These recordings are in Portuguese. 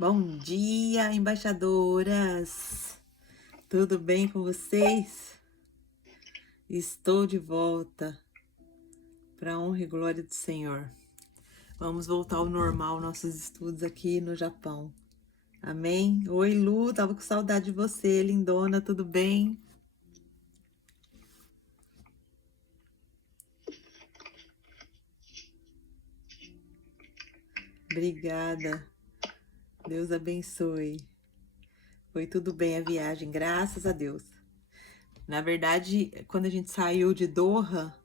Bom dia, embaixadoras! Tudo bem com vocês? Estou de volta para a honra e glória do Senhor. Vamos voltar ao normal, nossos estudos aqui no Japão. Amém? Oi, Lu, tava com saudade de você, lindona, tudo bem? Obrigada. Deus abençoe. Foi tudo bem a viagem, graças a Deus. Na verdade, quando a gente saiu de Doha,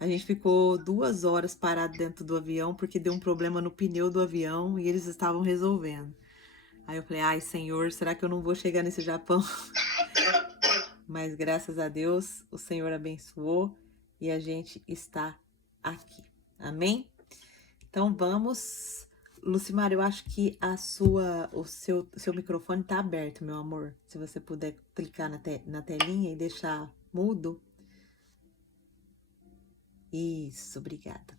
a gente ficou 2 horas parado dentro do avião porque deu um problema no pneu do avião e eles estavam resolvendo. Aí eu falei, ai Senhor, será que eu não vou chegar nesse Japão? Mas graças a Deus, o Senhor abençoou e a gente está aqui. Amém? Então vamos. Lucimar, eu acho que o seu microfone está aberto, meu amor. Se você puder clicar na telinha e deixar mudo. Isso, obrigada.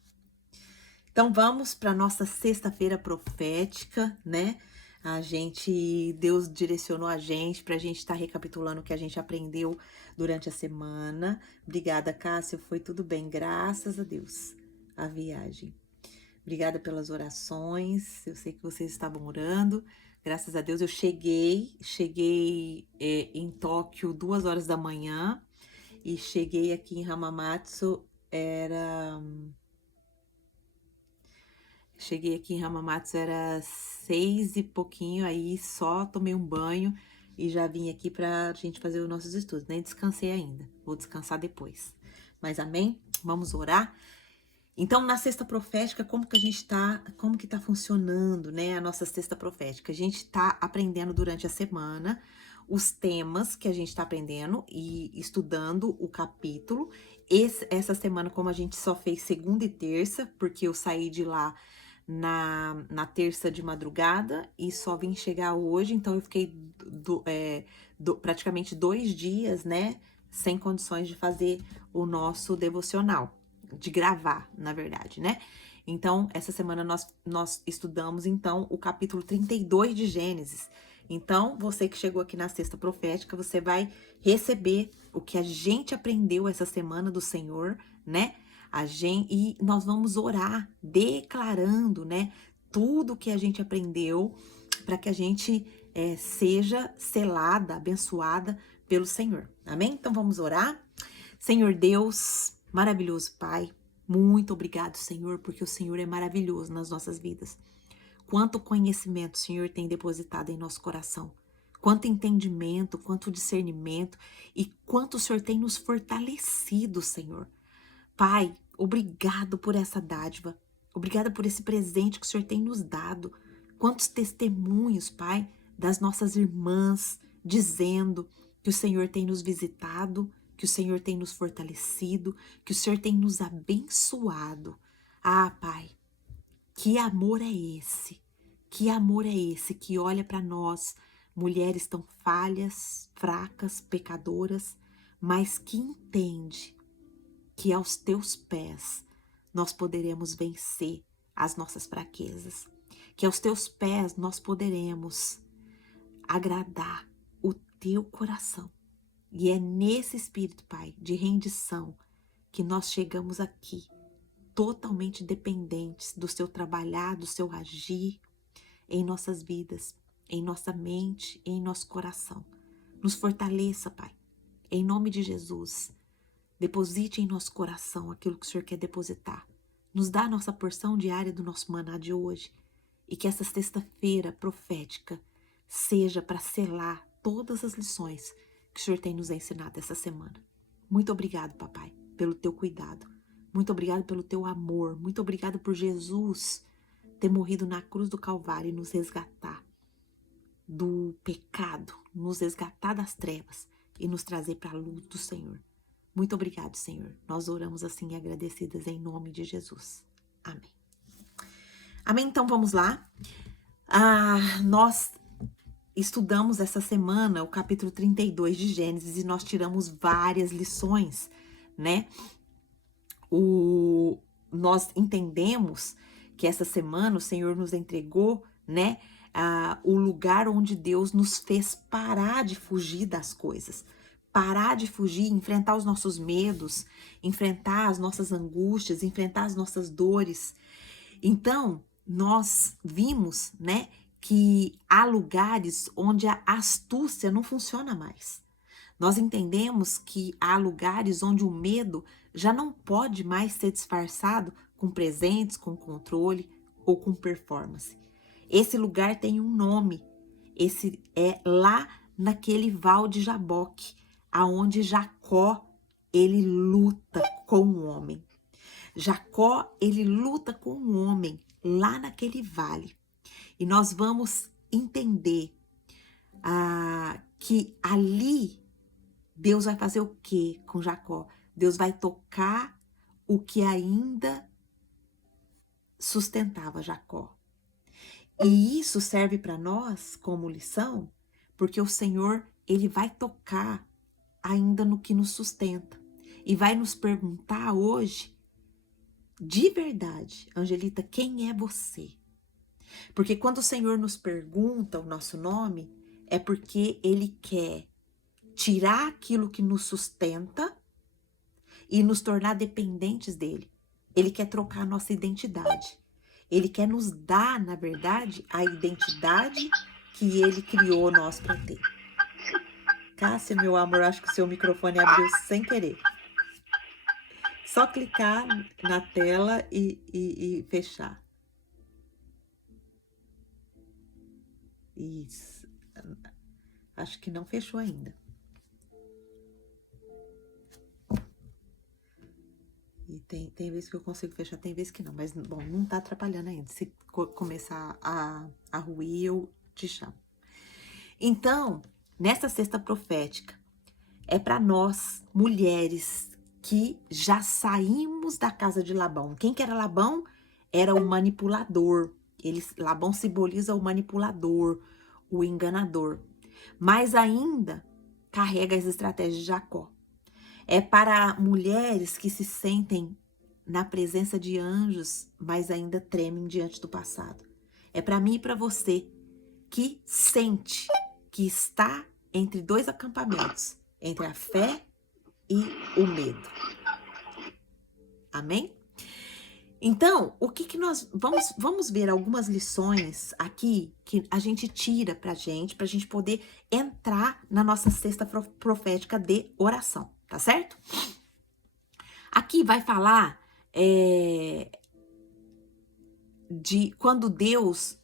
Então vamos para nossa sexta-feira profética, né? Deus direcionou a gente para a gente estar recapitulando o que a gente aprendeu durante a semana. Obrigada, Cássia, foi tudo bem, graças a Deus, a viagem. Obrigada pelas orações, eu sei que vocês estavam orando. Graças a Deus eu cheguei em Tóquio 2 horas da manhã e cheguei aqui em Hamamatsu, era 6 e pouquinho, aí só tomei um banho e já vim aqui pra gente fazer os nossos estudos. Nem descansei ainda, vou descansar depois. Mas amém? Vamos orar? Então, na cesta profética, como que tá funcionando, né, a nossa cesta profética? A gente tá aprendendo durante a semana os temas que a gente tá aprendendo e estudando o capítulo. Essa semana, como a gente só fez segunda e terça, porque eu saí de lá na terça de madrugada e só vim chegar hoje, então eu fiquei praticamente 2 dias, né, sem condições de fazer o nosso devocional, de gravar, na verdade, né? Então, essa semana nós estudamos, então, o capítulo 32 de Gênesis. Então, você que chegou aqui na sexta profética, você vai receber o que a gente aprendeu essa semana do Senhor, né? E nós vamos orar declarando, né, tudo que a gente aprendeu para que a gente seja selada, abençoada pelo Senhor. Amém? Então vamos orar. Senhor Deus, maravilhoso Pai, muito obrigado, Senhor, porque o Senhor é maravilhoso nas nossas vidas. Quanto conhecimento o Senhor tem depositado em nosso coração. Quanto entendimento, quanto discernimento e quanto o Senhor tem nos fortalecido, Senhor. Pai, obrigado por essa dádiva. Obrigada por esse presente que o Senhor tem nos dado. Quantos testemunhos, Pai, das nossas irmãs, dizendo que o Senhor tem nos visitado, que o Senhor tem nos fortalecido, que o Senhor tem nos abençoado. Ah, Pai, que amor é esse? Que amor é esse que olha para nós, mulheres tão falhas, fracas, pecadoras, mas que entende que aos teus pés nós poderemos vencer as nossas fraquezas, que aos teus pés nós poderemos agradar o teu coração. E é nesse espírito, Pai, de rendição que nós chegamos aqui, totalmente dependentes do seu trabalhar, do seu agir em nossas vidas, em nossa mente, em nosso coração. Nos fortaleça, Pai, em nome de Jesus. Deposite em nosso coração aquilo que o Senhor quer depositar. Nos dá a nossa porção diária do nosso maná de hoje. E que essa sexta-feira profética seja para selar todas as lições que o Senhor tem nos ensinado essa semana. Muito obrigado, papai, pelo teu cuidado. Muito obrigado pelo teu amor. Muito obrigado por Jesus ter morrido na cruz do Calvário e nos resgatar do pecado, nos resgatar das trevas e nos trazer para a luz do Senhor. Muito obrigado, Senhor. Nós oramos assim agradecidas em nome de Jesus. Amém. Amém, então vamos lá. Nós estudamos essa semana o capítulo 32 de Gênesis e nós tiramos várias lições, né? Nós entendemos que essa semana o Senhor nos entregou, né, o lugar onde Deus nos fez parar de fugir das coisas, parar de fugir, enfrentar os nossos medos, enfrentar as nossas angústias, enfrentar as nossas dores. Então, nós vimos, né, que há lugares onde a astúcia não funciona mais. Nós entendemos que há lugares onde o medo já não pode mais ser disfarçado com presentes, com controle ou com performance. Esse lugar tem um nome. Esse é lá naquele val de Jaboque, aonde Jacó ele luta com o homem. Jacó ele luta com o homem lá naquele vale. E nós vamos entender que ali Deus vai fazer o que com Jacó? Deus vai tocar o que ainda sustentava Jacó. E isso serve para nós como lição, porque o Senhor, ele vai tocar ainda no que nos sustenta. E vai nos perguntar hoje, de verdade, Angelita, quem é você? Porque quando o Senhor nos pergunta o nosso nome, é porque Ele quer tirar aquilo que nos sustenta e nos tornar dependentes dele. Ele quer trocar a nossa identidade. Ele quer nos dar, na verdade, a identidade que ele criou nós para ter. Cássia, meu amor, acho que o seu microfone abriu sem querer. Só clicar na tela e fechar. Isso. Acho que não fechou ainda. E tem vezes que eu consigo fechar, tem vezes que não. Mas, bom, não tá atrapalhando ainda. Se começar a ruir, eu te chamo. Então, nessa cesta profética, é para nós, mulheres, que já saímos da casa de Labão. Quem que era Labão? Era o manipulador. Labão simboliza o manipulador, o enganador. Mas ainda carrega as estratégias de Jacó. É para mulheres que se sentem na presença de anjos, mas ainda tremem diante do passado. É para mim e para você que sente que está entre dois acampamentos, entre a fé e o medo. Amém? Então, o que nós vamos ver algumas lições aqui que a gente tira pra gente poder entrar na nossa cesta profética de oração, tá certo? Aqui vai falar de quando Deus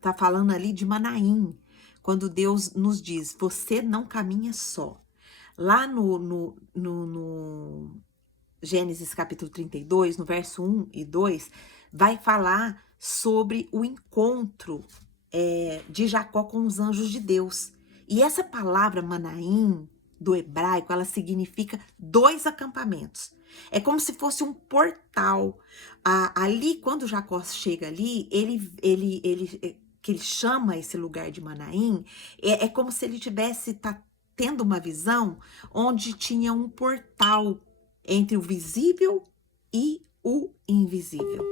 tá falando ali de Manaim, quando Deus nos diz, você não caminha só. Lá no Gênesis capítulo 32, no verso 1 e 2, vai falar sobre o encontro de Jacó com os anjos de Deus. E essa palavra Manaim, do hebraico, ela significa dois acampamentos. É como se fosse um portal. Ali, quando Jacó chega ali, que ele chama esse lugar de Manaim, é como se ele tivesse tendo uma visão onde tinha um portal entre o visível e o invisível.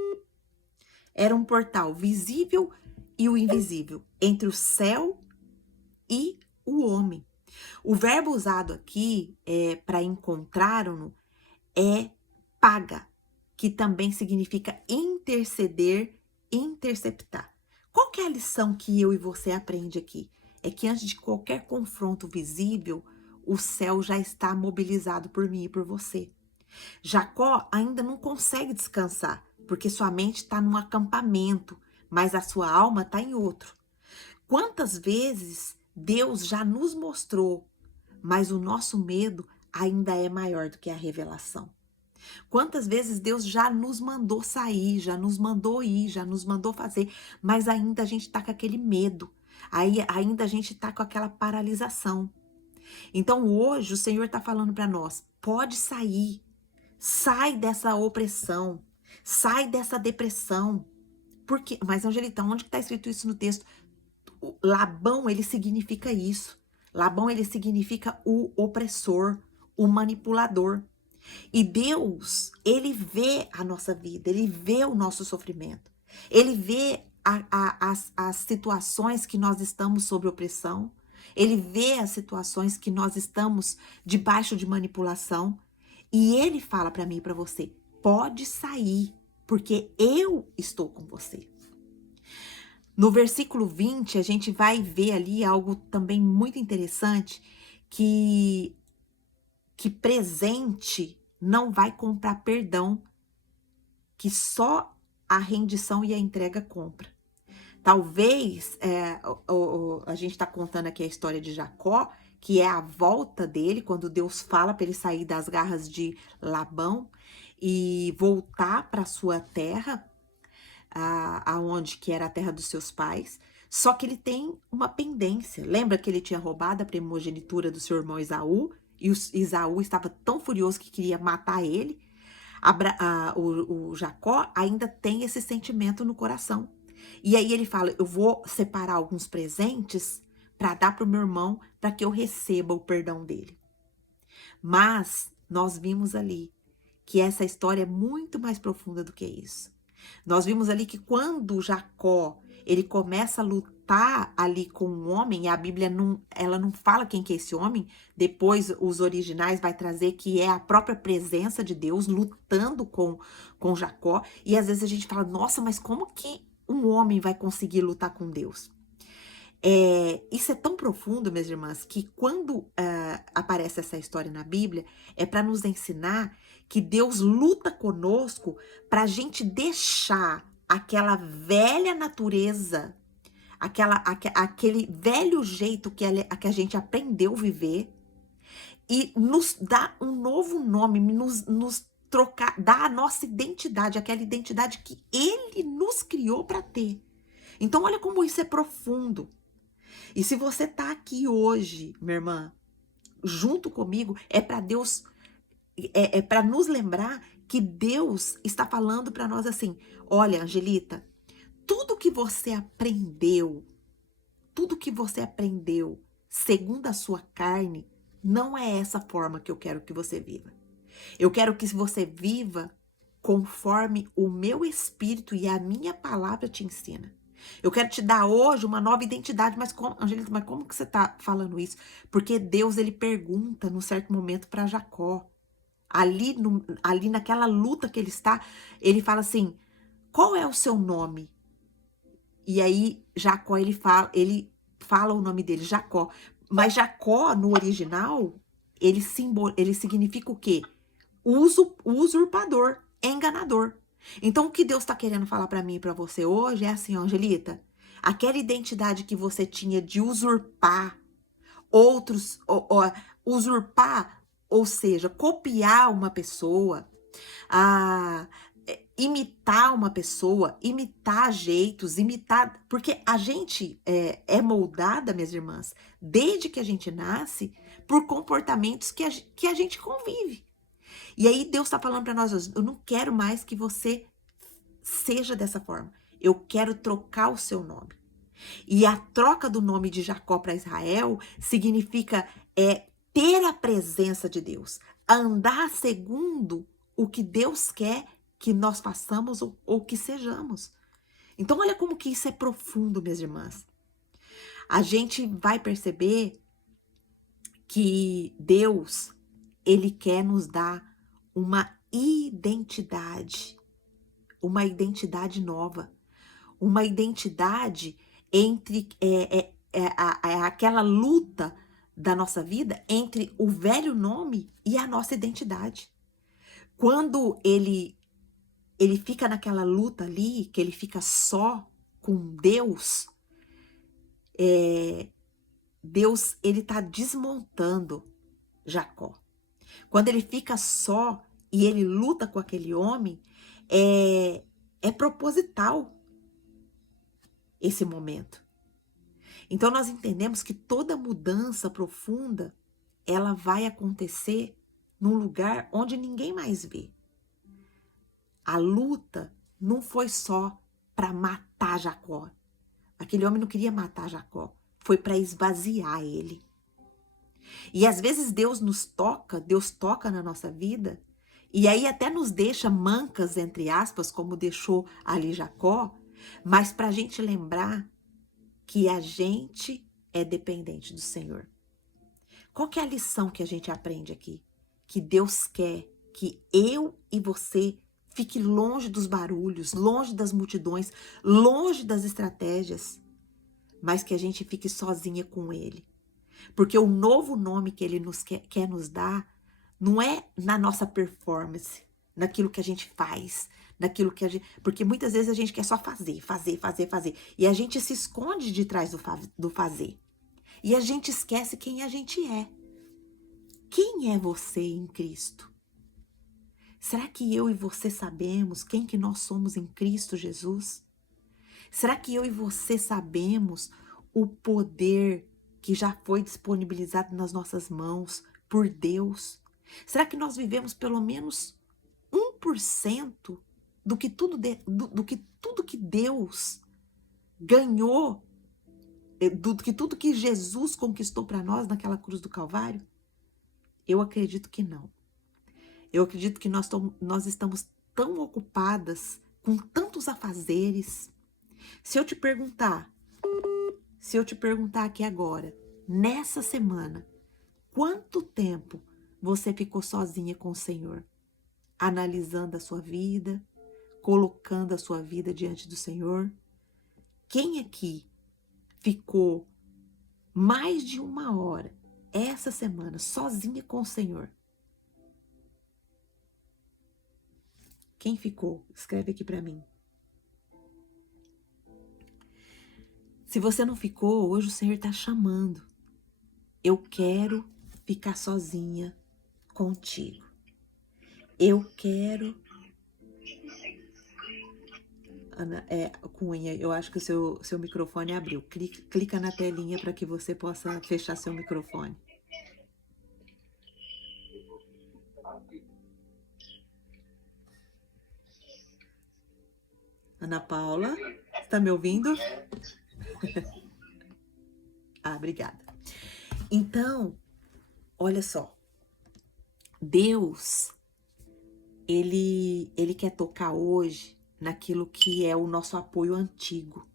Era um portal visível e o invisível, entre o céu e o homem. O verbo usado aqui para encontrar-no é paga, que também significa interceder, interceptar. Qual que é a lição que eu e você aprende aqui? É que antes de qualquer confronto visível, o céu já está mobilizado por mim e por você. Jacó ainda não consegue descansar, porque sua mente está num acampamento, mas a sua alma está em outro. Quantas vezes Deus já nos mostrou, mas o nosso medo ainda é maior do que a revelação. Quantas vezes Deus já nos mandou sair, já nos mandou ir, já nos mandou fazer, mas ainda a gente está com aquele medo, ainda a gente está com aquela paralisação. Então hoje o Senhor está falando para nós, pode sair, sai dessa opressão, sai dessa depressão. Porque, mas Angelita, onde está escrito isso no texto? Labão, ele significa isso. Labão, ele significa o opressor, o manipulador. E Deus, ele vê a nossa vida, ele vê o nosso sofrimento. Ele vê as situações que nós estamos sob opressão, ele vê as situações que nós estamos debaixo de manipulação, e ele fala para mim e para você: pode sair, porque eu estou com você. No versículo 20, a gente vai ver ali algo também muito interessante, que presente não vai comprar perdão, que só a rendição e a entrega compra. Talvez, a gente está contando aqui a história de Jacó, que é a volta dele, quando Deus fala para ele sair das garras de Labão e voltar para sua terra, aonde que era a terra dos seus pais. Só que ele tem uma pendência. Lembra que ele tinha roubado a primogenitura do seu irmão Esaú? E Esaú estava tão furioso que queria matar ele. O Jacó ainda tem esse sentimento no coração. E aí ele fala: eu vou separar alguns presentes para dar para o meu irmão, para que eu receba o perdão dele. Mas nós vimos ali que essa história é muito mais profunda do que isso. Nós vimos ali que quando Jacó, ele começa a lutar ali com um homem, e a Bíblia ela não fala quem que é esse homem, depois os originais vai trazer que é a própria presença de Deus lutando com Jacó, e às vezes a gente fala: nossa, mas como que um homem vai conseguir lutar com Deus? Isso é tão profundo, minhas irmãs, que quando aparece essa história na Bíblia, é para nos ensinar que Deus luta conosco para a gente deixar aquela velha natureza, aquele velho jeito que a gente aprendeu a viver, e nos dá um novo nome, nos trocar, dá a nossa identidade, aquela identidade que Ele nos criou para ter. Então, olha como isso é profundo. E se você tá aqui hoje, minha irmã, junto comigo, é para Deus, para nos lembrar que Deus está falando para nós assim: olha, Angelita, tudo que você aprendeu segundo a sua carne, não é essa forma que eu quero que você viva. Eu quero que você viva conforme o meu espírito e a minha palavra te ensina. Eu quero te dar hoje uma nova identidade, mas Angelita, mas como que você está falando isso? Porque Deus, ele pergunta num certo momento para Jacó, ali naquela luta que ele está, ele fala assim: qual é o seu nome? E aí Jacó, ele fala o nome dele, Jacó. Mas Jacó, no original, ele significa o quê? Usurpador, enganador. Então, o que Deus está querendo falar para mim e para você hoje é assim: Angelita, aquela identidade que você tinha de usurpar outros, usurpar, ou seja, copiar uma pessoa, imitar uma pessoa, imitar jeitos, porque a gente é moldada, minhas irmãs, desde que a gente nasce, por comportamentos que a gente convive. E aí Deus está falando para nós: eu não quero mais que você seja dessa forma. Eu quero trocar o seu nome. E a troca do nome de Jacó para Israel significa ter a presença de Deus, andar segundo o que Deus quer que nós façamos ou que sejamos. Então olha como que isso é profundo, minhas irmãs. A gente vai perceber que Deus, ele quer nos dar uma identidade nova, uma identidade entre aquela luta da nossa vida entre o velho nome e a nossa identidade. Quando ele fica naquela luta ali, que ele fica só com Deus, Deus, ele está desmontando Jacó. Quando ele fica só e ele luta com aquele homem, é proposital esse momento. Então nós entendemos que toda mudança profunda, ela vai acontecer num lugar onde ninguém mais vê. A luta não foi só para matar Jacó. Aquele homem não queria matar Jacó, foi para esvaziar ele. E às vezes Deus toca na nossa vida, e aí até nos deixa mancas, entre aspas, como deixou ali Jacó, mas para a gente lembrar que a gente é dependente do Senhor. Qual que é a lição que a gente aprende aqui? Que Deus quer que eu e você fique longe dos barulhos, longe das multidões, longe das estratégias, mas que a gente fique sozinha com Ele. Porque o novo nome que Ele quer nos dar não é na nossa performance, naquilo que a gente faz, naquilo que a gente... Porque muitas vezes a gente quer só fazer. E a gente se esconde de trás do fazer. E a gente esquece quem a gente é. Quem é você em Cristo? Será que eu e você sabemos quem que nós somos em Cristo Jesus? Será que eu e você sabemos o poder que já foi disponibilizado nas nossas mãos por Deus? Será que nós vivemos pelo menos 1% do que tudo que Deus ganhou, do que tudo que Jesus conquistou para nós naquela cruz do Calvário? Eu acredito que não. Eu acredito que nós estamos tão ocupadas com tantos afazeres. Se eu te perguntar aqui agora, nessa semana, quanto tempo você ficou sozinha com o Senhor? Analisando a sua vida, colocando a sua vida diante do Senhor? Quem aqui ficou mais de 1 hora essa semana sozinha com o Senhor? Quem ficou? Escreve aqui para mim. Se você não ficou, hoje o Senhor está chamando. Eu quero ficar sozinha contigo. Eu quero... Ana, Cunha, eu acho que o seu microfone abriu. Clica na telinha para que você possa fechar seu microfone. Ana Paula, está me ouvindo? Obrigada. Então, olha só. Deus, ele quer tocar hoje naquilo que é o nosso apoio antigo.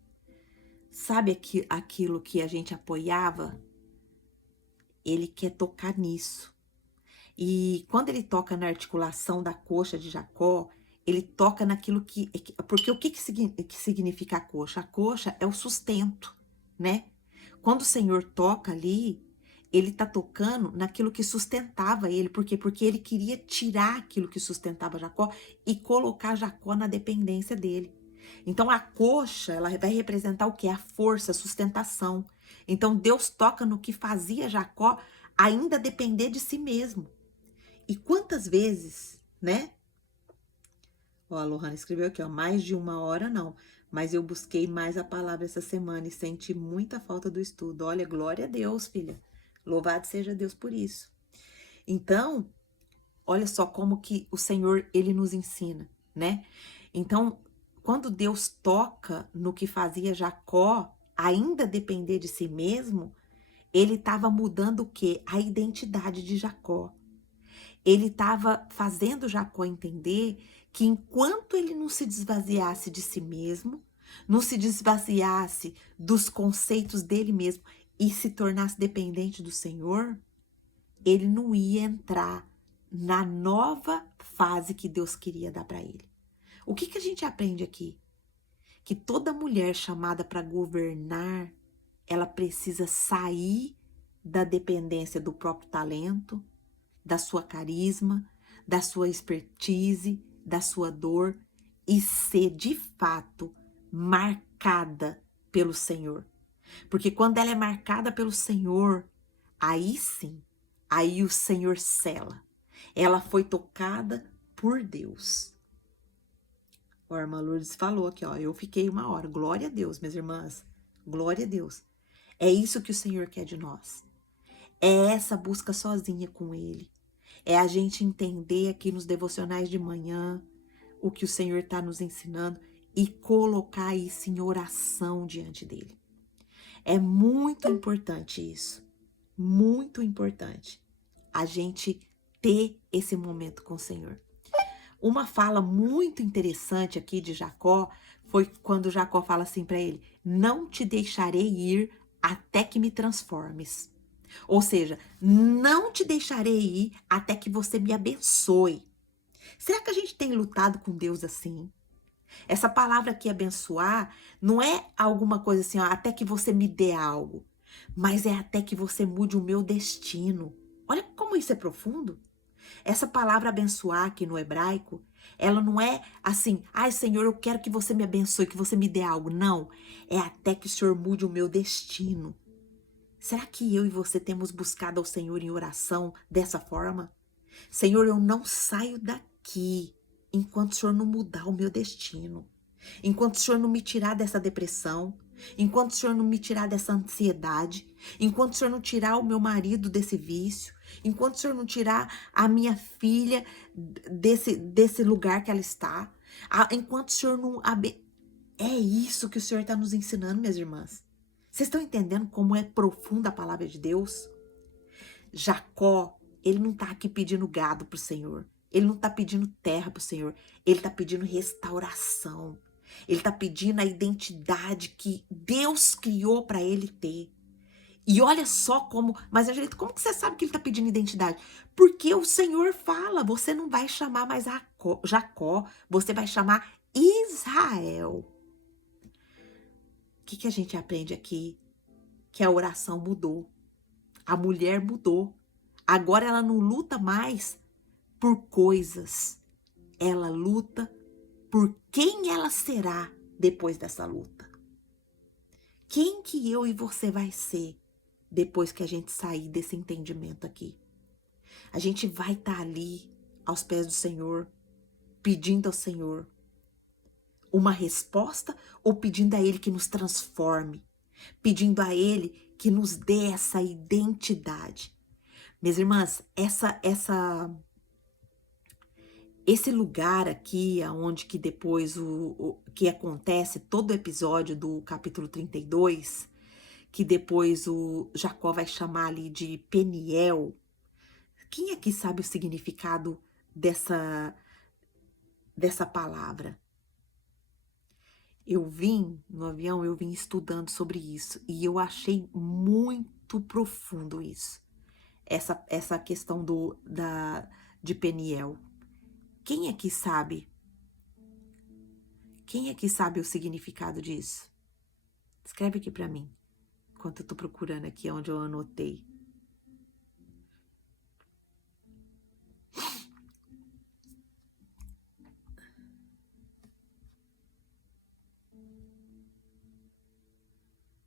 Sabe aquilo que a gente apoiava? Ele quer tocar nisso. E quando ele toca na articulação da coxa de Jacó, ele toca naquilo que... Porque o que significa a coxa? A coxa é o sustento, né? Quando o Senhor toca ali, ele tá tocando naquilo que sustentava ele. Por quê? Porque ele queria tirar aquilo que sustentava Jacó e colocar Jacó na dependência dele. Então a coxa, ela vai representar o quê? A força, a sustentação. Então Deus toca no que fazia Jacó ainda depender de si mesmo. E quantas vezes, né? Ó, a Lohana escreveu aqui, ó, mais de 1 hora não, mas eu busquei mais a palavra essa semana e senti muita falta do estudo. Olha, glória a Deus, filha. Louvado seja Deus por isso. Então, olha só como que o Senhor, ele nos ensina, né? Então, quando Deus toca no que fazia Jacó ainda depender de si mesmo, ele estava mudando o quê? A identidade de Jacó. Ele estava fazendo Jacó entender que enquanto ele não se esvaziasse de si mesmo, não se esvaziasse dos conceitos dele mesmo e se tornasse dependente do Senhor, ele não ia entrar na nova fase que Deus queria dar para ele. O que a gente aprende aqui? Que toda mulher chamada para governar, ela precisa sair da dependência do próprio talento, da sua carisma, da sua expertise, da sua dor e ser de fato marcada pelo Senhor. Porque quando ela é marcada pelo Senhor, aí sim, aí o Senhor sela. Ela foi tocada por Deus. A irmã Lourdes falou aqui, ó, eu fiquei 1 hora. Glória a Deus, minhas irmãs. Glória a Deus. É isso que o Senhor quer de nós. É essa busca sozinha com Ele. É a gente entender aqui nos devocionais de manhã o que o Senhor está nos ensinando e colocar isso em oração diante dele. É muito importante isso. Muito importante a gente ter esse momento com o Senhor. Uma fala muito interessante aqui de Jacó foi quando Jacó fala assim para ele: não te deixarei ir até que me transformes. Ou seja, não te deixarei ir até que você me abençoe. Será que a gente tem lutado com Deus assim? Essa palavra aqui, abençoar, não é alguma coisa assim, ó, até que você me dê algo, mas é até que você mude o meu destino. Olha como isso é profundo. Essa palavra abençoar aqui no hebraico, ela não é assim, ai Senhor, eu quero que você me abençoe, que você me dê algo. Não, é até que o Senhor mude o meu destino. Será que eu e você temos buscado ao Senhor em oração dessa forma? Senhor, eu não saio daqui enquanto o Senhor não mudar o meu destino. Enquanto o Senhor não me tirar dessa depressão, enquanto o Senhor não me tirar dessa ansiedade, enquanto o Senhor não tirar o meu marido desse vício, enquanto o Senhor não tirar a minha filha desse lugar que ela está, enquanto o Senhor não... É isso que o Senhor está nos ensinando, minhas irmãs. Vocês estão entendendo como é profunda a palavra de Deus? Jacó, ele não está aqui pedindo gado para o Senhor. Ele não está pedindo terra para o Senhor. Ele está pedindo restauração. Ele está pedindo a identidade que Deus criou para ele ter. E olha só como... Mas, Angelita, como que você sabe que ele está pedindo identidade? Porque o Senhor fala, você não vai chamar mais Jacó, você vai chamar Israel. O que a gente aprende aqui? Que a oração mudou. A mulher mudou. Agora ela não luta mais por coisas. Ela luta por quem ela será depois dessa luta. Quem que eu e você vai ser depois que a gente sair desse entendimento aqui? A gente vai estar ali aos pés do Senhor, pedindo ao Senhor uma resposta ou pedindo a Ele que nos transforme, pedindo a Ele que nos dê essa identidade. Minhas irmãs, esse lugar aqui, aonde que depois o que acontece todo o episódio do capítulo 32, que depois o Jacó vai chamar ali de Peniel. Quem aqui sabe o significado dessa palavra? No avião, eu vim estudando sobre isso e eu achei muito profundo isso. Essa questão de Peniel. Quem aqui sabe? Quem aqui sabe o significado disso? Escreve aqui pra mim, enquanto eu tô procurando aqui onde eu anotei.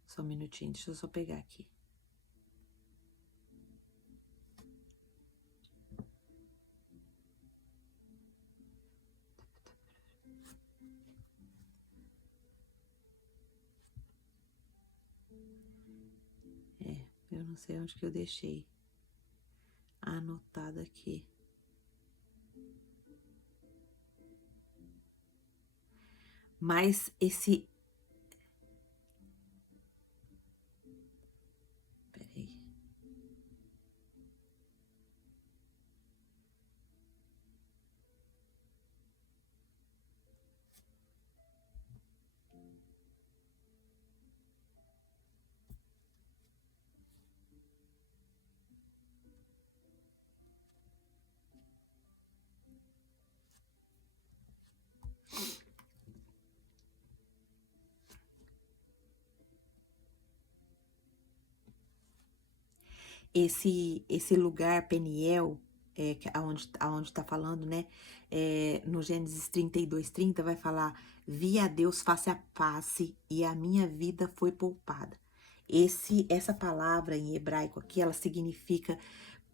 Só um minutinho, deixa eu só pegar aqui. Eu não sei onde que eu deixei anotado aqui. Mas esse... Peraí. Esse lugar, Peniel, aonde tá falando, né? No Gênesis 32:30 vai falar: vi a Deus face a face e a minha vida foi poupada. Essa palavra em hebraico aqui, ela significa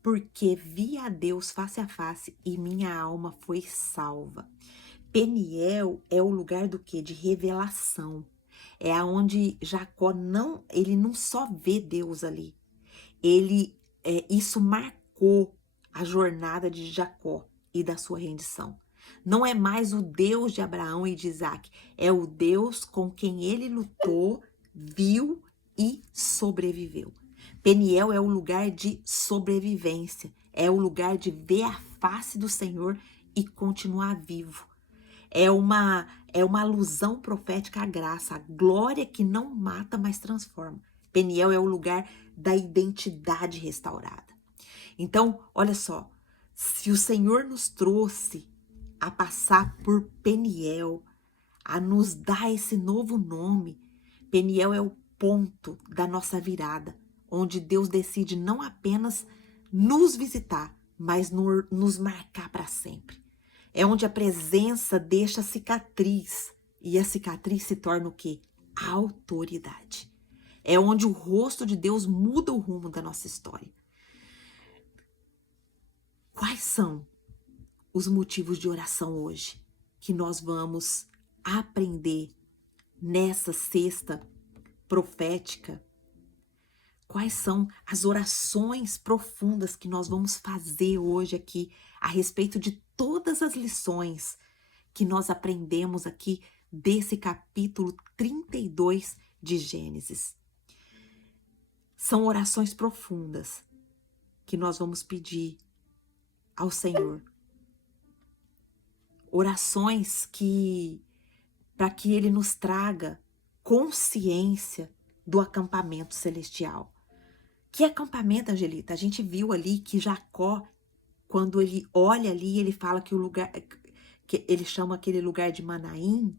porque vi a Deus face a face e minha alma foi salva. Peniel é o lugar do quê? De revelação. É aonde Jacó ele não só vê Deus ali, isso marcou a jornada de Jacó e da sua rendição. Não é mais o Deus de Abraão e de Isaac, é o Deus com quem ele lutou, viu e sobreviveu. Peniel é o lugar de sobrevivência, é o lugar de ver a face do Senhor e continuar vivo. É uma alusão profética à graça, a glória que não mata, mas transforma. Peniel é o lugar da identidade restaurada. Então, olha só, se o Senhor nos trouxe a passar por Peniel, a nos dar esse novo nome, Peniel é o ponto da nossa virada, onde Deus decide não apenas nos visitar, mas nos marcar para sempre. É onde a presença deixa cicatriz, e a cicatriz se torna o quê? A autoridade. É onde o rosto de Deus muda o rumo da nossa história. Quais são os motivos de oração hoje que nós vamos aprender nessa sexta profética? Quais são as orações profundas que nós vamos fazer hoje aqui a respeito de todas as lições que nós aprendemos aqui desse capítulo 32 de Gênesis? São orações profundas que nós vamos pedir ao Senhor. Orações para que Ele nos traga consciência do acampamento celestial. Que acampamento, Angelita? A gente viu ali que Jacó, quando ele olha ali, ele fala que o lugar, que ele chama aquele lugar de Manaim,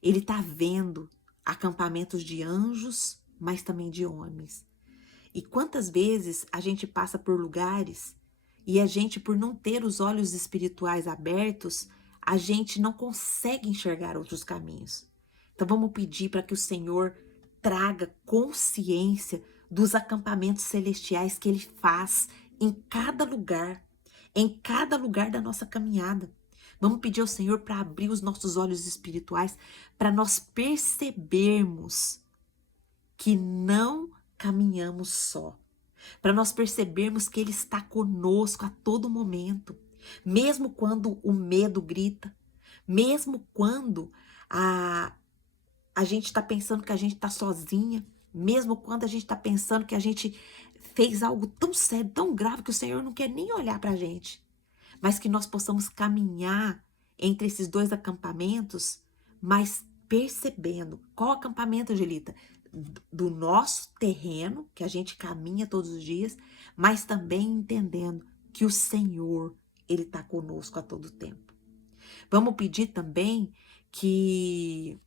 ele está vendo acampamentos de anjos, mas também de homens. E quantas vezes a gente passa por lugares e a gente, por não ter os olhos espirituais abertos, a gente não consegue enxergar outros caminhos. Então vamos pedir para que o Senhor traga consciência dos acampamentos celestiais que Ele faz em cada lugar da nossa caminhada. Vamos pedir ao Senhor para abrir os nossos olhos espirituais, para nós percebermos que não caminhamos só, para nós percebermos que Ele está conosco a todo momento, mesmo quando o medo grita, mesmo quando a gente está pensando que a gente está sozinha, mesmo quando a gente está pensando que a gente fez algo tão sério, tão grave, que o Senhor não quer nem olhar para a gente, mas que nós possamos caminhar entre esses dois acampamentos, mas percebendo qual acampamento, Angelita? Do nosso terreno, que a gente caminha todos os dias, mas também entendendo que o Senhor, Ele está conosco a todo tempo. Vamos pedir também que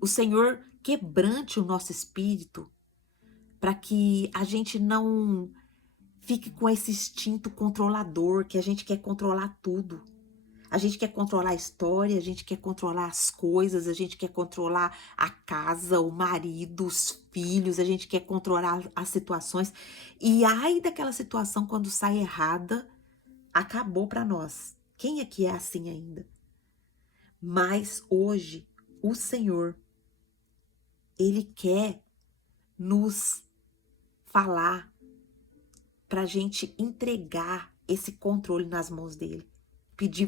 o Senhor quebrante o nosso espírito, para que a gente não fique com esse instinto controlador, que a gente quer controlar tudo. A gente quer controlar a história, a gente quer controlar as coisas, a gente quer controlar a casa, o marido, os filhos, a gente quer controlar as situações. E ai daquela situação quando sai errada, acabou para nós. Quem é que é assim ainda? Mas hoje, o Senhor, Ele quer nos falar para a gente entregar esse controle nas mãos dele.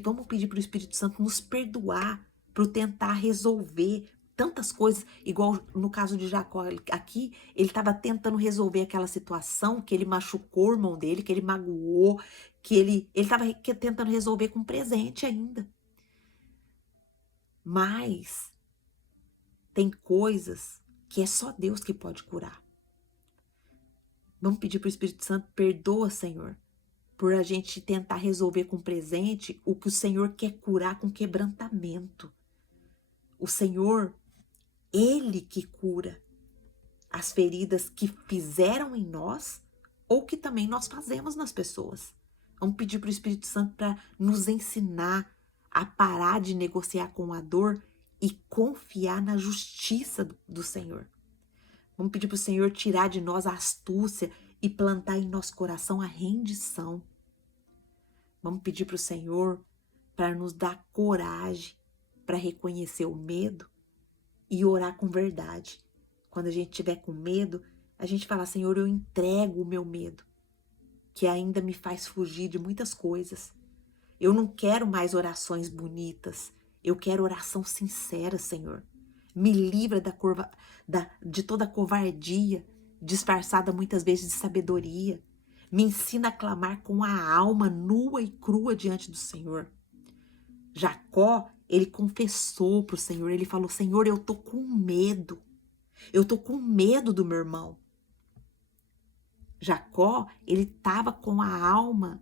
Vamos pedir para o Espírito Santo nos perdoar por tentar resolver tantas coisas, igual no caso de Jacó aqui, ele estava tentando resolver aquela situação que ele machucou o irmão dele, que ele magoou, que ele estava tentando resolver com presente ainda. Mas tem coisas que é só Deus que pode curar. Vamos pedir para o Espírito Santo, perdoa, Senhor, por a gente tentar resolver com presente o que o Senhor quer curar com quebrantamento. O Senhor, Ele que cura as feridas que fizeram em nós ou que também nós fazemos nas pessoas. Vamos pedir para o Espírito Santo para nos ensinar a parar de negociar com a dor e confiar na justiça do Senhor. Vamos pedir para o Senhor tirar de nós a astúcia e plantar em nosso coração a rendição. Vamos pedir para o Senhor para nos dar coragem para reconhecer o medo e orar com verdade. Quando a gente estiver com medo, a gente fala, Senhor, eu entrego o meu medo, que ainda me faz fugir de muitas coisas. Eu não quero mais orações bonitas, eu quero oração sincera, Senhor. Me livra de toda a covardia, disfarçada muitas vezes de sabedoria. Me ensina a clamar com a alma nua e crua diante do Senhor. Jacó, ele confessou para o Senhor, ele falou, Senhor, eu tô com medo. Eu tô com medo do meu irmão. Jacó, ele estava com a alma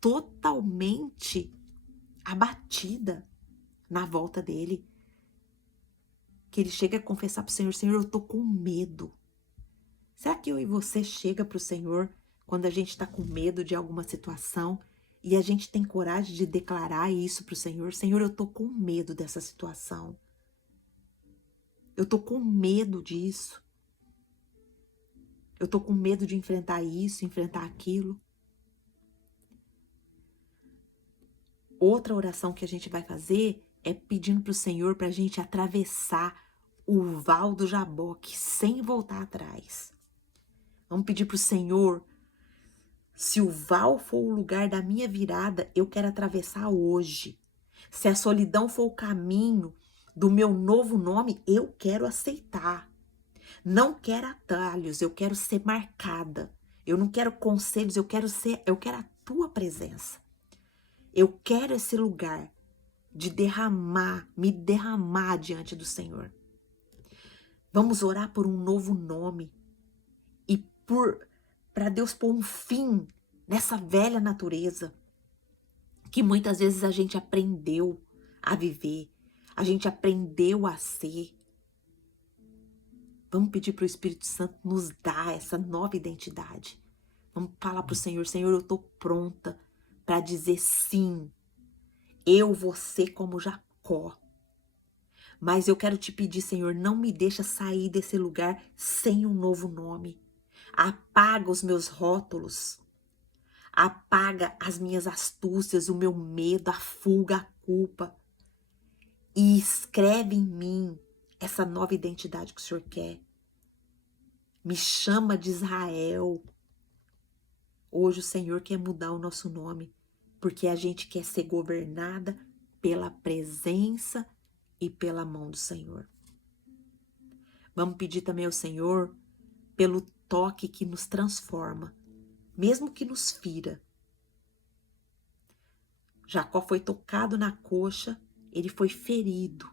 totalmente abatida na volta dele. Que ele chega a confessar para o Senhor, Senhor, eu tô com medo. Será que eu e você chega para o Senhor quando a gente está com medo de alguma situação e a gente tem coragem de declarar isso para o Senhor? Senhor, eu tô com medo dessa situação. Eu tô com medo disso. Eu tô com medo de enfrentar isso, enfrentar aquilo. Outra oração que a gente vai fazer é pedindo para o Senhor para a gente atravessar o val do Jaboque sem voltar atrás. Vamos pedir para o Senhor, se o val for o lugar da minha virada, eu quero atravessar hoje. Se a solidão for o caminho do meu novo nome, eu quero aceitar. Não quero atalhos, eu quero ser marcada. Eu não quero conselhos, eu quero a tua presença. Eu quero esse lugar de me derramar diante do Senhor. Vamos orar por um novo nome e para Deus pôr um fim nessa velha natureza que muitas vezes a gente aprendeu a viver, a gente aprendeu a ser. Vamos pedir para o Espírito Santo nos dar essa nova identidade. Vamos falar para o Senhor, Senhor, eu estou pronta para dizer sim. Eu vou ser como Jacó. Mas eu quero te pedir, Senhor, não me deixa sair desse lugar sem um novo nome. Apaga os meus rótulos. Apaga as minhas astúcias, o meu medo, a fuga, a culpa. E escreve em mim essa nova identidade que o Senhor quer. Me chama de Israel. Hoje o Senhor quer mudar o nosso nome, porque a gente quer ser governada pela presença e pela mão do Senhor. Vamos pedir também ao Senhor pelo toque que nos transforma, mesmo que nos fira. Jacó foi tocado na coxa, ele foi ferido,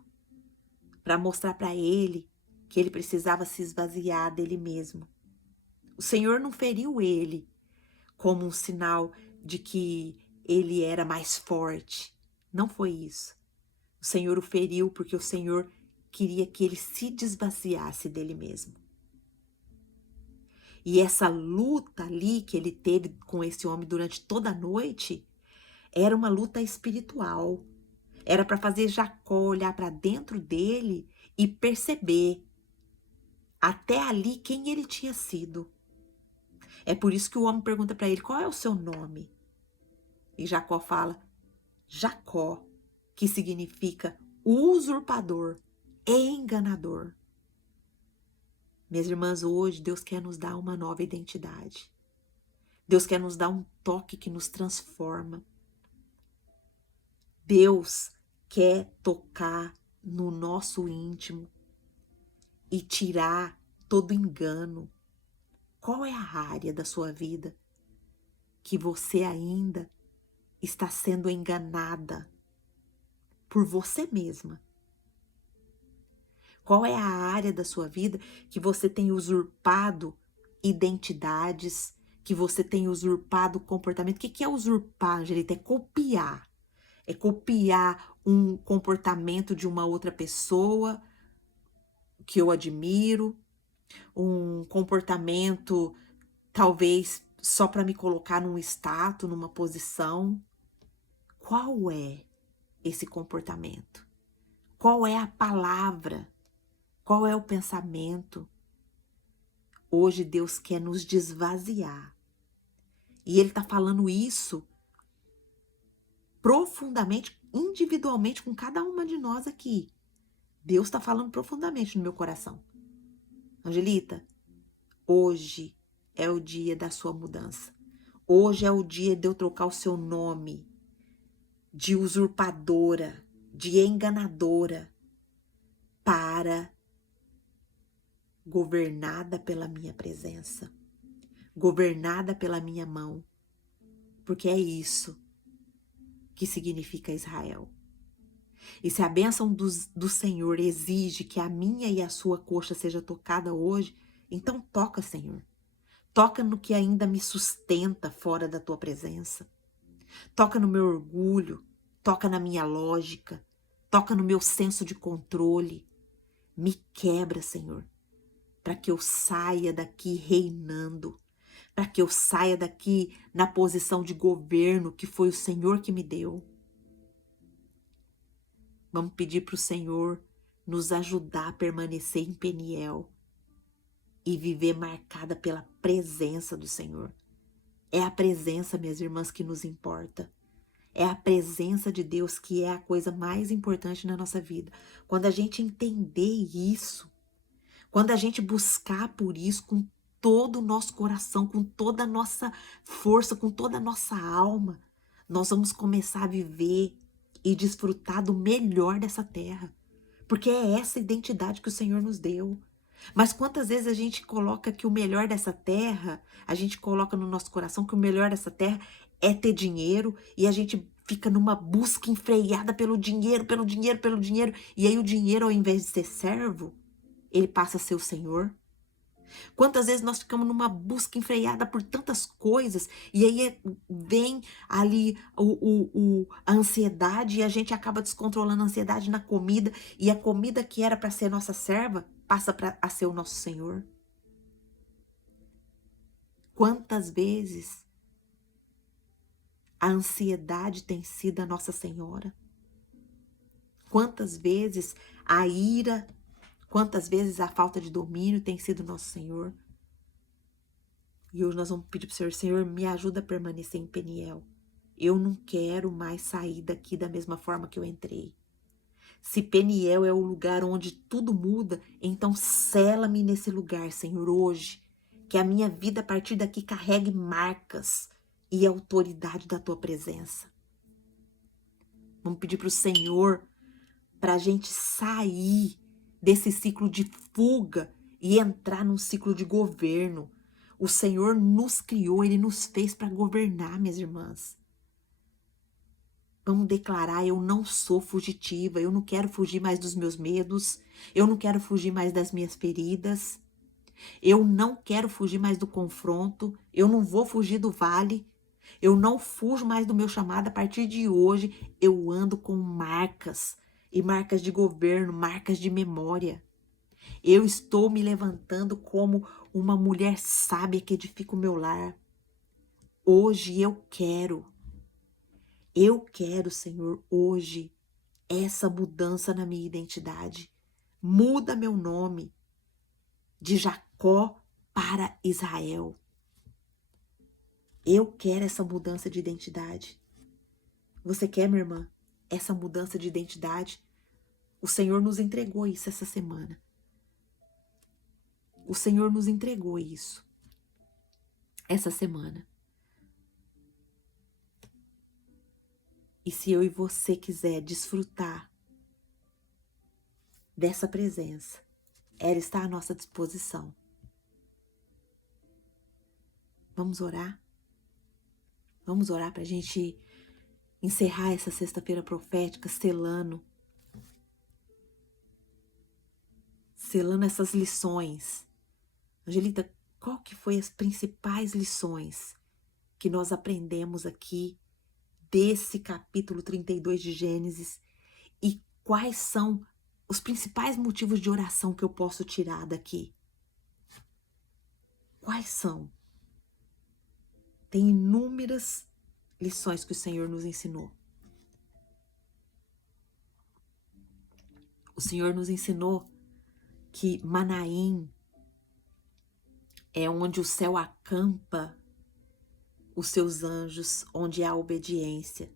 para mostrar para ele que ele precisava se esvaziar dele mesmo. O Senhor não feriu ele como um sinal de que ele era mais forte. Não foi isso. O Senhor o feriu porque o Senhor queria que ele se desvaziasse dele mesmo. E essa luta ali que ele teve com esse homem durante toda a noite era uma luta espiritual. Era para fazer Jacó olhar para dentro dele e perceber até ali quem ele tinha sido. É por isso que o homem pergunta para ele, qual é o seu nome? E Jacó fala, Jacó, que significa usurpador, enganador. Minhas irmãs, hoje Deus quer nos dar uma nova identidade. Deus quer nos dar um toque que nos transforma. Deus quer tocar no nosso íntimo e tirar todo engano. Qual é a área da sua vida que você ainda está sendo enganada por você mesma? Qual é a área da sua vida que você tem usurpado identidades, que você tem usurpado comportamento? O que é usurpar, Angelita? É copiar. É copiar um comportamento de uma outra pessoa que eu admiro, um comportamento talvez só para me colocar num status, numa posição. Qual é esse comportamento? Qual é a palavra? Qual é o pensamento? Hoje Deus quer nos desvaziar. E Ele está falando isso profundamente, individualmente com cada uma de nós aqui. Deus está falando profundamente no meu coração. Angelita, hoje é o dia da sua mudança. Hoje é o dia de eu trocar o seu nome de usurpadora, de enganadora, para governada pela minha presença, governada pela minha mão, porque é isso. que significa Israel. E se a bênção do Senhor exige que a minha e a sua coxa seja tocada hoje, então toca, Senhor. Toca no que ainda me sustenta fora da tua presença. Toca no meu orgulho, toca na minha lógica, toca no meu senso de controle. Me quebra, Senhor, para que eu saia daqui reinando, para que eu saia daqui na posição de governo que foi o Senhor que me deu. Vamos pedir para o Senhor nos ajudar a permanecer em Peniel e viver marcada pela presença do Senhor. É a presença, minhas irmãs, que nos importa. É a presença de Deus que é a coisa mais importante na nossa vida. Quando a gente entender isso, quando a gente buscar por isso com todo o nosso coração, com toda a nossa força, com toda a nossa alma, nós vamos começar a viver e desfrutar do melhor dessa terra. Porque é essa identidade que o Senhor nos deu. Mas quantas vezes a gente coloca que o melhor dessa terra, a gente coloca no nosso coração que o melhor dessa terra é ter dinheiro e a gente fica numa busca enfreada pelo dinheiro, pelo dinheiro, pelo dinheiro. E aí o dinheiro, ao invés de ser servo, ele passa a ser o Senhor. Quantas vezes nós ficamos numa busca enfreada por tantas coisas e aí vem ali a ansiedade e a gente acaba descontrolando a ansiedade na comida e a comida que era para ser nossa serva passa a ser o nosso Senhor. Quantas vezes a ansiedade tem sido a Nossa Senhora? Quantas vezes a ira, quantas vezes a falta de domínio tem sido nosso Senhor? E hoje nós vamos pedir para o Senhor, Senhor, me ajuda a permanecer em Peniel. Eu não quero mais sair daqui da mesma forma que eu entrei. Se Peniel é o lugar onde tudo muda, então sela-me nesse lugar, Senhor, hoje. Que a minha vida a partir daqui carregue marcas e autoridade da tua presença. Vamos pedir para o Senhor para a gente sair desse ciclo de fuga e entrar num ciclo de governo. O Senhor nos criou, Ele nos fez para governar, minhas irmãs. Vamos declarar, eu não sou fugitiva, eu não quero fugir mais dos meus medos, eu não quero fugir mais das minhas feridas, eu não quero fugir mais do confronto, eu não vou fugir do vale, eu não fujo mais do meu chamado. A partir de hoje, eu ando com marcas, e marcas de governo, marcas de memória. Eu estou me levantando como uma mulher sábia que edifica o meu lar. Hoje eu quero, Senhor, hoje, essa mudança na minha identidade. Muda meu nome de Jacó para Israel. Eu quero essa mudança de identidade. Você quer, minha irmã, essa mudança de identidade? O Senhor nos entregou isso essa semana. O Senhor nos entregou isso essa semana. E se eu e você quiser desfrutar dessa presença, ela está à nossa disposição. Vamos orar? Vamos orar para a gente encerrar essa sexta-feira profética selando essas lições. Angelita, qual que foi as principais lições que nós aprendemos aqui desse capítulo 32 de Gênesis e quais são os principais motivos de oração que eu posso tirar daqui? Quais são? Tem inúmeras lições que o Senhor nos ensinou. O Senhor nos ensinou que Manaim é onde o céu acampa os seus anjos, onde há obediência,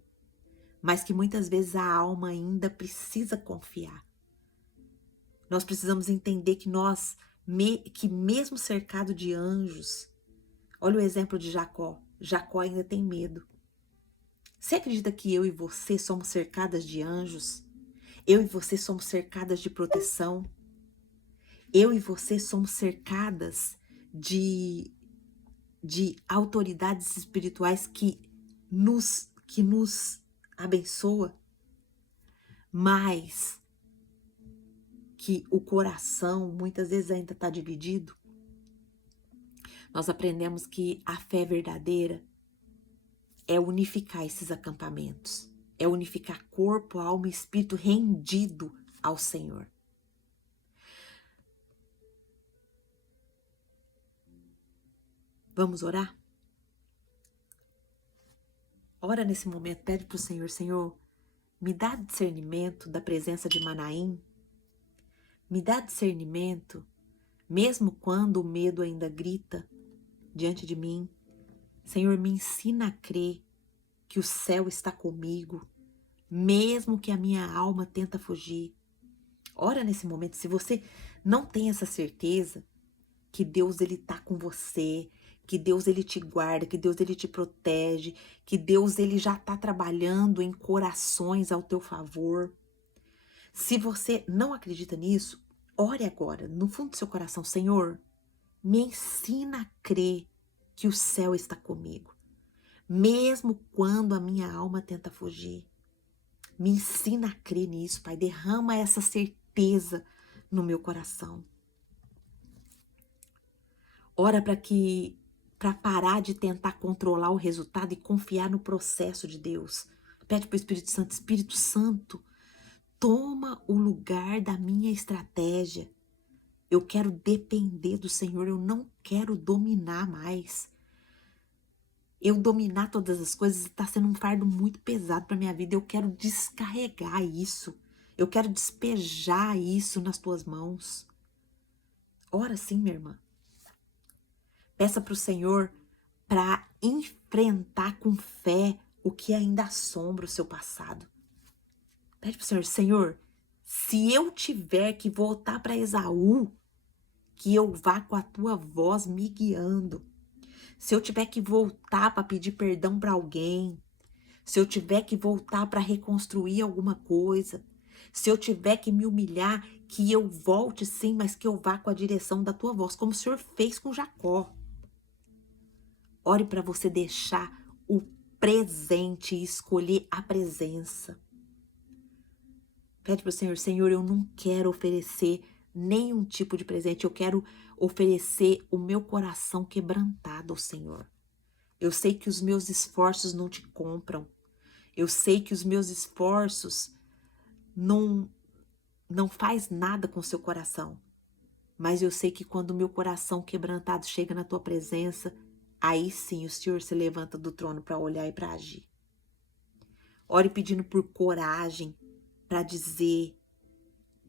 mas que muitas vezes a alma ainda precisa confiar. Nós precisamos entender que que mesmo cercado de anjos, olha o exemplo de Jacó. Jacó ainda tem medo. Você acredita que eu e você somos cercadas de anjos? Eu e você somos cercadas de proteção? Eu e você somos cercadas de autoridades espirituais que nos abençoa, mas que o coração muitas vezes ainda está dividido, nós aprendemos que a fé verdadeira é unificar esses acampamentos, é unificar corpo, alma e espírito rendido ao Senhor. Vamos orar? Ora nesse momento, pede para o Senhor, Senhor, me dá discernimento da presença de Manaim, me dá discernimento, mesmo quando o medo ainda grita diante de mim. Senhor, me ensina a crer que o céu está comigo, mesmo que a minha alma tenta fugir. Ora nesse momento, se você não tem essa certeza que Deus ele tá com você, que Deus ele te guarda, que Deus ele te protege, que Deus ele já tá trabalhando em corações ao teu favor. Se você não acredita nisso, ore agora, no fundo do seu coração, Senhor, me ensina a crer que o céu está comigo, mesmo quando a minha alma tenta fugir. Me ensina a crer nisso, Pai. Derrama essa certeza no meu coração. Ora para parar de tentar controlar o resultado e confiar no processo de Deus. Pede para o Espírito Santo, toma o lugar da minha estratégia. Eu quero depender do Senhor, eu não quero dominar mais. Eu dominar todas as coisas está sendo um fardo muito pesado para minha vida. Eu quero descarregar isso. Eu quero despejar isso nas tuas mãos. Ora sim, minha irmã. Peça para o Senhor para enfrentar com fé o que ainda assombra o seu passado. Pede para o Senhor, Senhor, se eu tiver que voltar para Esaú, que eu vá com a tua voz me guiando. Se eu tiver que voltar para pedir perdão para alguém, se eu tiver que voltar para reconstruir alguma coisa, se eu tiver que me humilhar, que eu volte sim, mas que eu vá com a direção da tua voz, como o Senhor fez com Jacó. Ore para você deixar o presente e escolher a presença. Pede para o Senhor, Senhor, eu não quero oferecer nenhum tipo de presente, eu quero oferecer o meu coração quebrantado ao Senhor. Eu sei que os meus esforços não te compram. Eu sei que os meus esforços não faz nada com o seu coração. Mas eu sei que quando o meu coração quebrantado chega na tua presença, aí sim o Senhor se levanta do trono para olhar e para agir. Ore pedindo por coragem para dizer,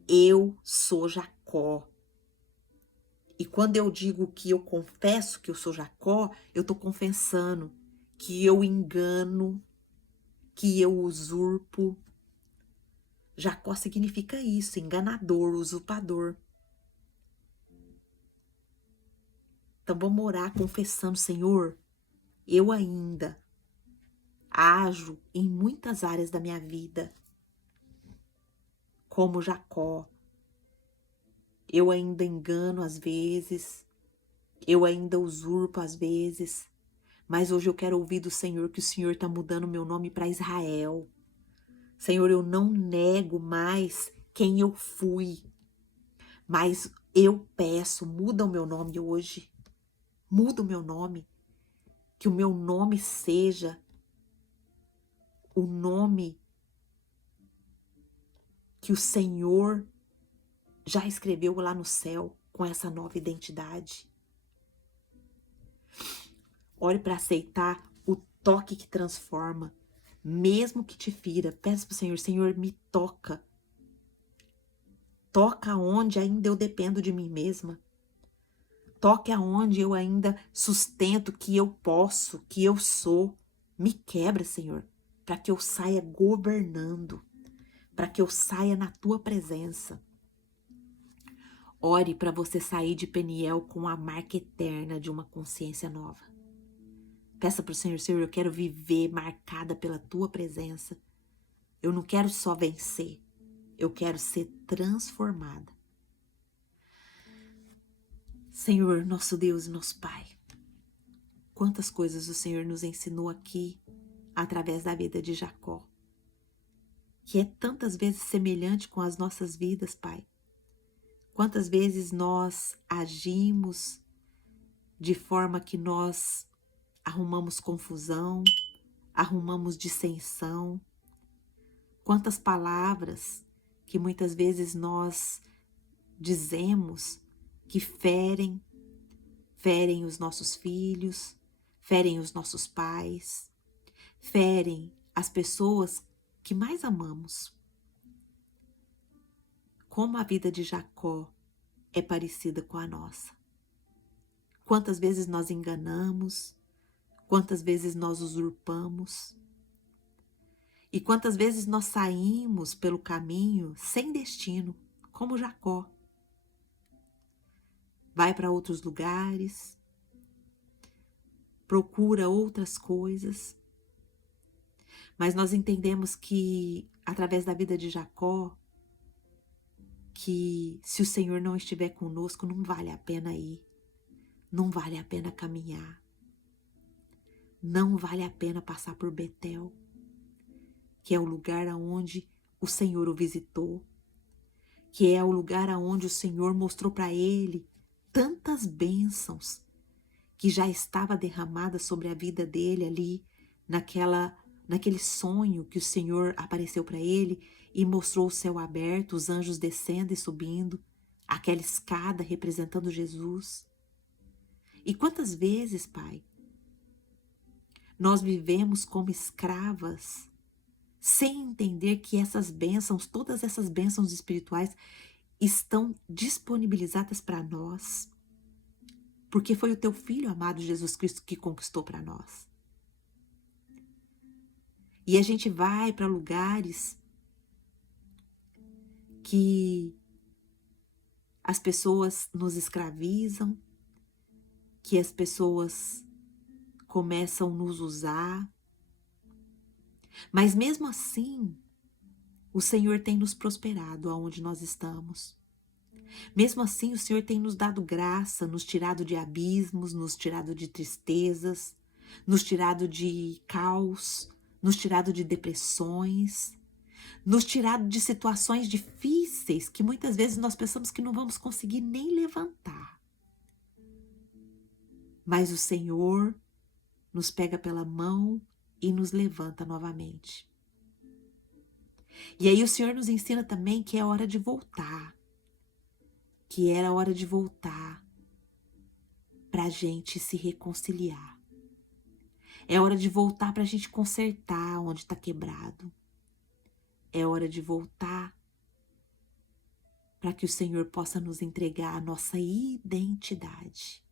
eu sou Jacó. E quando eu digo que eu confesso que eu sou Jacó, eu estou confessando que eu engano, que eu usurpo. Jacó significa isso, enganador, usurpador. Então vamos orar confessando, Senhor, eu ainda ajo em muitas áreas da minha vida como Jacó. Eu ainda engano às vezes, eu ainda usurpo às vezes, mas hoje eu quero ouvir do Senhor que o Senhor está mudando meu nome para Israel. Senhor, eu não nego mais quem eu fui, mas eu peço, muda o meu nome hoje, muda o meu nome, que o meu nome seja o nome que o Senhor já escreveu lá no céu com essa nova identidade. Ore para aceitar o toque que transforma, mesmo que te fira. Peça para o Senhor, Senhor, me toca. Toca onde ainda eu dependo de mim mesma. Toque aonde eu ainda sustento que eu posso, que eu sou. Me quebra, Senhor, para que eu saia governando, para que eu saia na tua presença. Ore para você sair de Peniel com a marca eterna de uma consciência nova. Peça para o Senhor, Senhor, eu quero viver marcada pela tua presença. Eu não quero só vencer, eu quero ser transformada. Senhor, nosso Deus e nosso Pai, quantas coisas o Senhor nos ensinou aqui através da vida de Jacó. que é tantas vezes semelhante com as nossas vidas, Pai. Quantas vezes nós agimos de forma que nós arrumamos confusão, arrumamos dissensão. Quantas palavras que muitas vezes nós dizemos que ferem os nossos filhos, ferem os nossos pais, ferem as pessoas que mais amamos. Como a vida de Jacó é parecida com a nossa. Quantas vezes nós enganamos, quantas vezes nós usurpamos, e quantas vezes nós saímos pelo caminho sem destino, como Jacó. Vai para outros lugares, procura outras coisas, mas nós entendemos que, através da vida de Jacó, que se o Senhor não estiver conosco, não vale a pena ir, não vale a pena caminhar, não vale a pena passar por Betel, que é o lugar aonde o Senhor o visitou, que é o lugar aonde o Senhor mostrou para ele tantas bênçãos que já estava derramada sobre a vida dele ali, naquele sonho que o Senhor apareceu para ele e mostrou o céu aberto, os anjos descendo e subindo, aquela escada representando Jesus. E quantas vezes, Pai, nós vivemos como escravas, sem entender que essas bênçãos, todas essas bênçãos espirituais, estão disponibilizadas para nós, porque foi o teu Filho amado Jesus Cristo que conquistou para nós. E a gente vai para lugares que as pessoas nos escravizam, que as pessoas começam a nos usar, mas mesmo assim, o Senhor tem nos prosperado aonde nós estamos. Mesmo assim, o Senhor tem nos dado graça, nos tirado de abismos, nos tirado de tristezas, nos tirado de caos, nos tirado de depressões, nos tirado de situações difíceis que muitas vezes nós pensamos que não vamos conseguir nem levantar. Mas o Senhor nos pega pela mão e nos levanta novamente. E aí o Senhor nos ensina também que é hora de voltar, que era hora de voltar para a gente se reconciliar. É hora de voltar para a gente consertar onde está quebrado. É hora de voltar para que o Senhor possa nos entregar a nossa identidade.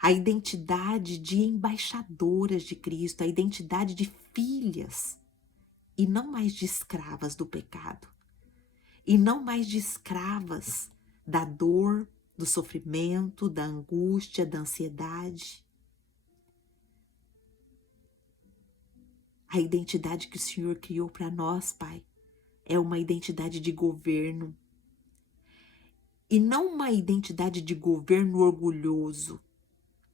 A identidade de embaixadoras de Cristo, a identidade de filhas, e não mais de escravas do pecado, e não mais de escravas da dor, do sofrimento, da angústia, da ansiedade. A identidade que o Senhor criou para nós, Pai, é uma identidade de governo. E não uma identidade de governo orgulhoso.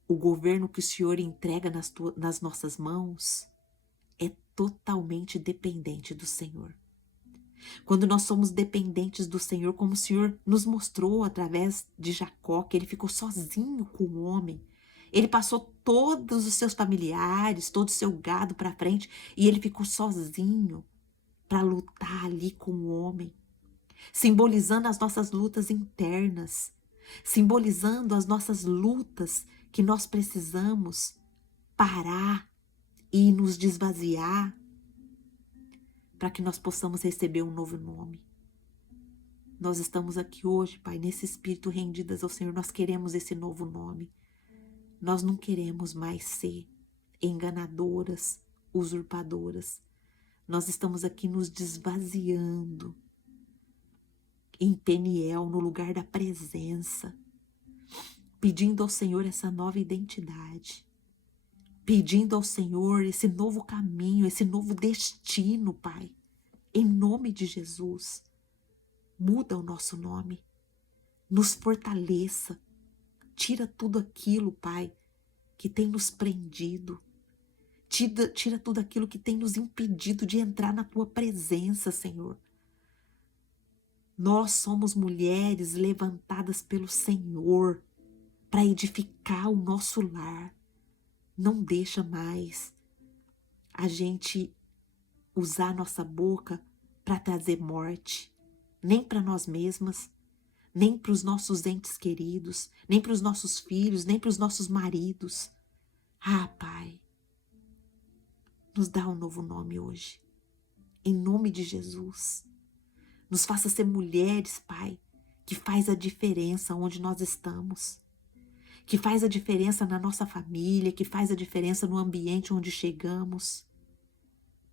O governo que o Senhor entrega nas nossas mãos é totalmente dependente do Senhor. Quando nós somos dependentes do Senhor, como o Senhor nos mostrou através de Jacó, que ele ficou sozinho com o homem. Ele passou todos os seus familiares, todo o seu gado para frente, e ele ficou sozinho para lutar ali com o homem, simbolizando as nossas lutas internas, simbolizando as nossas lutas que nós precisamos parar e nos desvaziar para que nós possamos receber um novo nome. Nós estamos aqui hoje, Pai, nesse espírito rendidas ao Senhor, nós queremos esse novo nome. Nós não queremos mais ser enganadoras, usurpadoras. Nós estamos aqui nos desvaziando em Peniel, no lugar da presença, pedindo ao Senhor essa nova identidade, pedindo ao Senhor esse novo caminho, esse novo destino, Pai. Em nome de Jesus, muda o nosso nome, nos fortaleça, tira tudo aquilo, Pai, que tem nos prendido, Tira tudo aquilo que tem nos impedido de entrar na tua presença, Senhor. Nós somos mulheres levantadas pelo Senhor para edificar o nosso lar. Não deixa mais a gente usar nossa boca para trazer morte, nem para nós mesmas, nem para os nossos entes queridos, nem para os nossos filhos, nem para os nossos maridos. Ah, Pai, nos dá um novo nome hoje, em nome de Jesus. Nos faça ser mulheres, Pai, que faz a diferença onde nós estamos, que faz a diferença na nossa família, que faz a diferença no ambiente onde chegamos,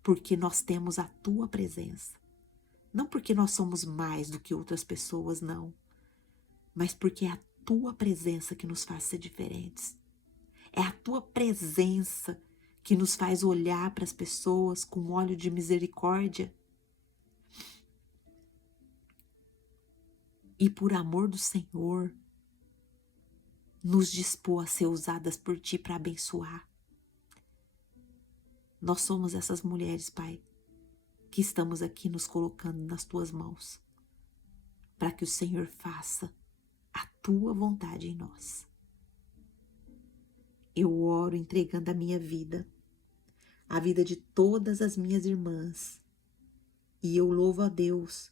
porque nós temos a Tua presença. Não porque nós somos mais do que outras pessoas, não, mas porque é a Tua presença que nos faz ser diferentes. É a Tua presença que nos faz olhar para as pessoas com olho de misericórdia e, por amor do Senhor, nos dispor a ser usadas por Ti para abençoar. Nós somos essas mulheres, Pai, que estamos aqui nos colocando nas Tuas mãos, para que o Senhor faça a Tua vontade em nós. Eu oro entregando a minha vida, a vida de todas as minhas irmãs, e eu louvo a Deus,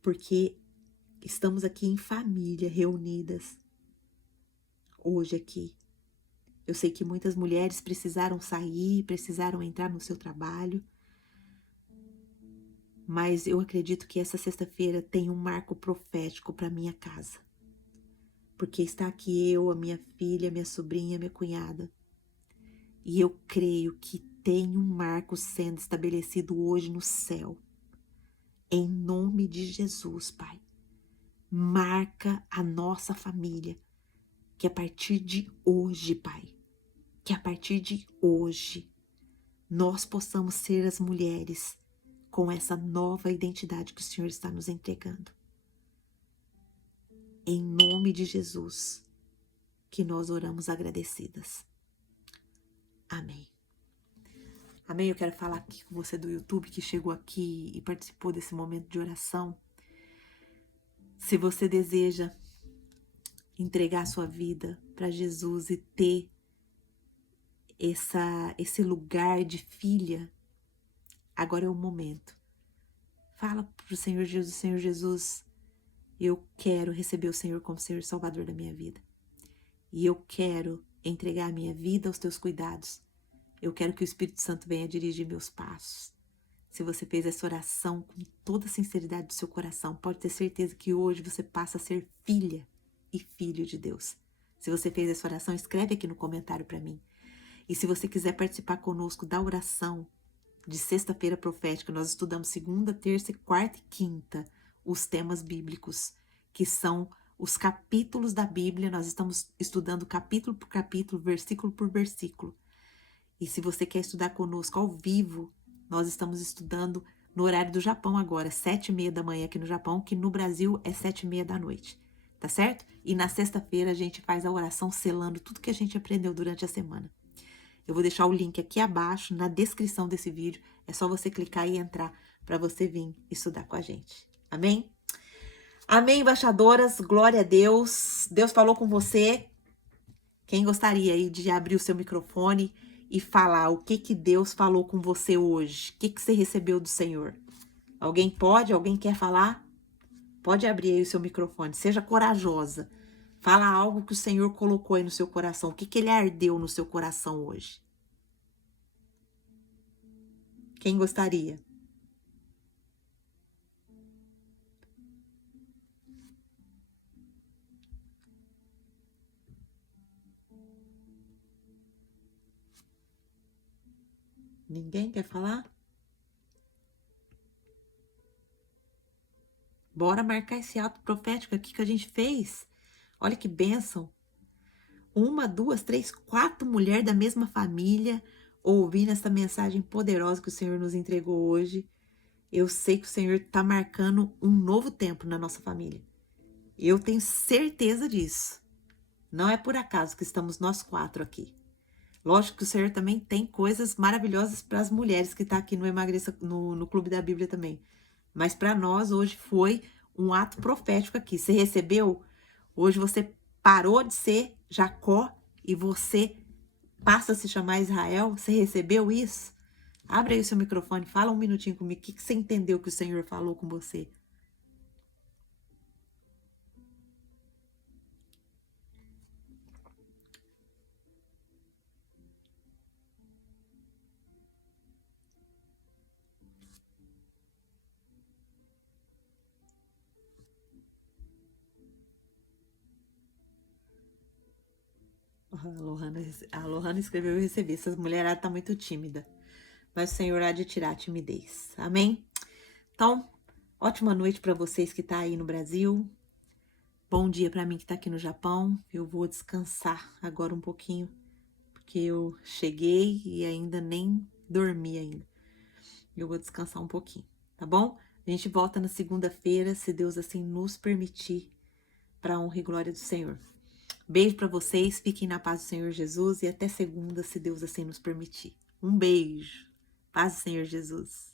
porque estamos aqui em família, reunidas, hoje aqui. Eu sei que muitas mulheres precisaram sair, precisaram entrar no seu trabalho, mas eu acredito que essa sexta-feira tem um marco profético para minha casa. Porque está aqui eu, a minha filha, a minha sobrinha, a minha cunhada. E eu creio que tem um marco sendo estabelecido hoje no céu. Em nome de Jesus, Pai. Marca a nossa família. Que a partir de hoje, Pai, que a partir de hoje nós possamos ser as mulheres com essa nova identidade que o Senhor está nos entregando. Em nome de Jesus, que nós oramos agradecidas. Amém. Amém. Eu quero falar aqui com você do YouTube que chegou aqui e participou desse momento de oração. Se você deseja entregar a sua vida para Jesus e ter esse lugar de filha, agora é o momento. Fala para o Senhor Jesus: Senhor Jesus, eu quero receber o Senhor como Senhor e Salvador da minha vida. E eu quero entregar a minha vida aos teus cuidados. Eu quero que o Espírito Santo venha dirigir meus passos. Se você fez essa oração com toda a sinceridade do seu coração, pode ter certeza que hoje você passa a ser filha e filho de Deus. Se você fez essa oração, escreve aqui no comentário para mim. E se você quiser participar conosco da oração de sexta-feira profética, nós estudamos segunda, terça, quarta e quinta os temas bíblicos, que são os capítulos da Bíblia. Nós estamos estudando capítulo por capítulo, versículo por versículo. E se você quer estudar conosco ao vivo, nós estamos estudando no horário do Japão agora, 7h30 da manhã aqui no Japão, que no Brasil é 7h30 da noite, tá certo? E na sexta-feira a gente faz a oração selando tudo que a gente aprendeu durante a semana. Eu vou deixar o link aqui abaixo, na descrição desse vídeo. É só você clicar e entrar para você vir estudar com a gente. Amém? Amém, embaixadoras. Glória a Deus. Deus falou com você. Quem gostaria aí de abrir o seu microfone e falar o que Deus falou com você hoje? O que você recebeu do Senhor? Alguém pode? Alguém quer falar? Pode abrir aí o seu microfone. Seja corajosa. Fala algo que o Senhor colocou aí no seu coração. O que Ele ardeu no seu coração hoje? Quem gostaria? Ninguém quer falar? Bora marcar esse ato profético aqui que a gente fez. Olha que bênção. 1, 2, 3, 4 mulheres da mesma família ouvindo essa mensagem poderosa que o Senhor nos entregou hoje. Eu sei que o Senhor está marcando um novo tempo na nossa família. Eu tenho certeza disso. Não é por acaso que estamos nós 4 aqui. Lógico que o Senhor também tem coisas maravilhosas para as mulheres que tá aqui no Emagreça, no Clube da Bíblia também. Mas para nós hoje foi um ato profético aqui. Você recebeu? Hoje você parou de ser Jacó e você passa a se chamar Israel? Você recebeu isso? Abre aí o seu microfone, fala um minutinho comigo. O que você entendeu que o Senhor falou com você? A Lohana escreveu: eu recebi. Essas mulheradas tá muito tímida. Mas o Senhor há de tirar a timidez. Amém? Então, ótima noite para vocês que tá aí no Brasil. Bom dia para mim que tá aqui no Japão. Eu vou descansar agora um pouquinho, porque eu cheguei e ainda nem dormi ainda. Eu vou descansar um pouquinho, tá bom? A gente volta na segunda-feira, se Deus assim nos permitir, para a honra e glória do Senhor. Beijo para vocês, fiquem na paz do Senhor Jesus e até segunda, se Deus assim nos permitir. Um beijo. Paz do Senhor Jesus.